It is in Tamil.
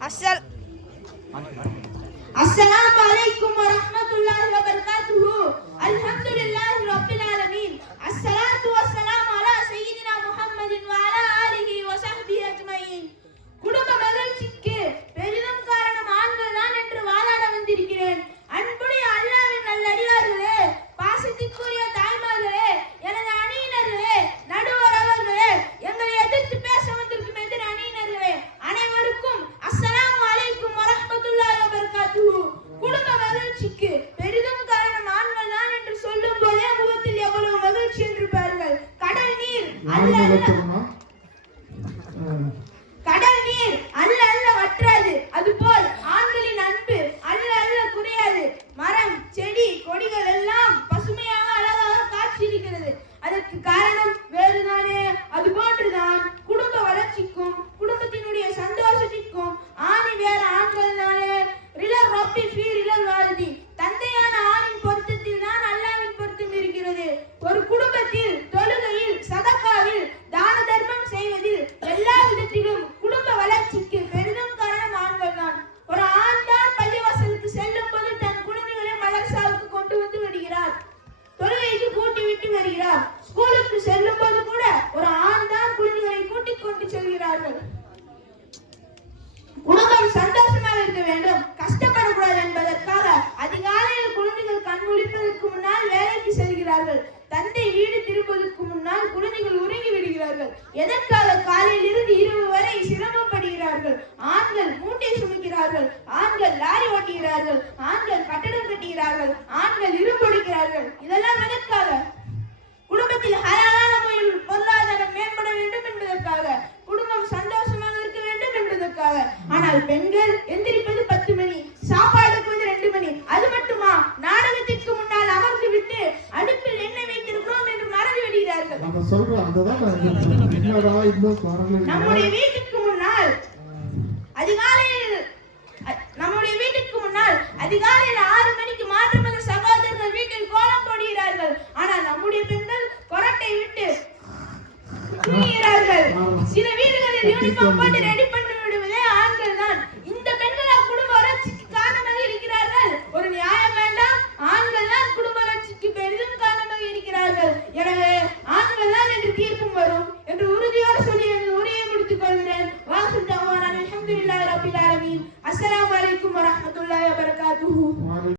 अस्सलामु अलैकुम व रहमतुल्लाहि व बरकातुहू। अल्हम्दुलिल्लाहि रब्बिल आलमीन। अस्सलातु वस्सलामु अला सय्यिदिना मुहम्मदिन व अला आलिहि व ஸஹ்பிஹி அஜ்மஈன்। குடும்ப மகிழ்ச்சிக்கு பெரிதும் காரணம் ஆண்கள் தான் என்று வாதாட வந்திருக்கிறேன். அன்புடைய அல்லாஹ்வின் நல்லடியார்களே, பாசத்திற்குரிய தாய்மார்களே, எனது அணியினர்களே, நடுவர் அவர்களே, எங்களை எதிர்த்து பேச வந்திருக்கும் எதிர் அணியினர்களே, அனைவருக்கும் அஸ்ஸலாமு அலைக்கும் வ ரஹ்மத்துல்லாஹி வ பரகாத்துஹு. குடும்ப மகிழ்ச்சிக்கு பெரிதும் காரணம் ஆண்கள் தான் என்று சொல்லும் போதே முகத்தில் எவ்வளவு மகிழ்ச்சி என்று பாருங்கள். கடல் நீர் அல்ல அல்ல வற்றாது, அதுபோல் ஆண்களின் அன்பு அல்ல குறையாது. மரம், செடி, கொடிகள் எல்லாம் பசுமையாக அழகாக காட்சியிருக்கிறது. அதற்கு காரணம் வேறுதானே. அதுபோன்றுதான் குடும்ப வளர்ச்சிக்கும் குடும்பத்தினுடைய சந்தோஷத்திற்கும் ஆணி வேற ஆண்கள் தானே. ரிலர் ரப்பி ஃபீ ரிலல் வாலிதி, தந்தையான ஆணின் பொருத்தத்தில் தான் அல்லாஹ்வின் பொருத்தம் இருக்கிறது. ஒரு குடும்பத்தில் தொழுகையில், சதகாவில், தான தர்மம் செய்வதில், எல்லா விதத்திலும் குடும்ப வளர்ச்சிக்கு பெரிதும் காரணம் ஆண்கள் தான். ஒரு ஆண் தான் பள்ளிவாசலுக்கு செல்லும் போது தன் குழந்தைகளை மதரசாவுக்கு கொண்டு வந்து விடுகிறார், தொழுகைக்கு கூட்டி விட்டு வருகிறார். ஸ்கூலுக்கு செல்லும் போது கூட ஒரு ஆண் தான் குழந்தைகளை கூட்டிக் கொண்டு செல்கிறார்கள். குடும்பம் சந்தோஷமாக இருக்க வேண்டும், கஷ்டப்படக்கூடாது என்பதற்காக அதிகாலையில் குழந்தைகள் கண் முழிப்பதற்கு முன்னால் வேலைக்கு செல்கிறார்கள். தந்தை வீடு திரும்புவதற்கு முன்னால் குழந்தைகள் உறங்கி விடுகிறார்கள். எதற்காக? காலையில் இருந்து இரவு வரை சிரமப்படுகிறார்கள். ஆண்கள் மூட்டை சுமக்கிறார்கள், ஆண்கள் லாரி ஓட்டுகிறார்கள், ஆண்கள் கட்டடம் கட்டுகிறார்கள், ஆண்கள் இரும்பொடிக்கிறார்கள். இதெல்லாம் எதற்காக? குடும்பத்தில் ஹலாலான முறையில் பொருளாதாரம் மேம்பட வேண்டும் என்பதற்காக, குடும்பம் சந்தோஷமாக இருக்க வேண்டும் என்பதற்காக. ஆனால் பெண்கள் எந்திரிப்பது 10 மணி, சாப்பாடுக்கு 2 மணி. அது மட்டுமா, நாடகத்திற்கு முன்னால் அமர்ந்து விட்டு அடுப்பில் எண்ணெய் வைத்திருக்கிறோம் என்று மறந்து விடுகிறார்கள். நம்முடைய வீட்டுக்கு முன்னால் அதிகாலையில் 6 மணிக்கு மாற்றுமத சகோதரர்கள் வீட்டில் கோலம் போடுகிறார்கள். ஆனால் நம்முடைய பெண்கள் கொரட்டை விட்டு தூங்குகிறார்கள். சில வீடுகளில் யூனிஃபார்ம் போட்டு ரெடி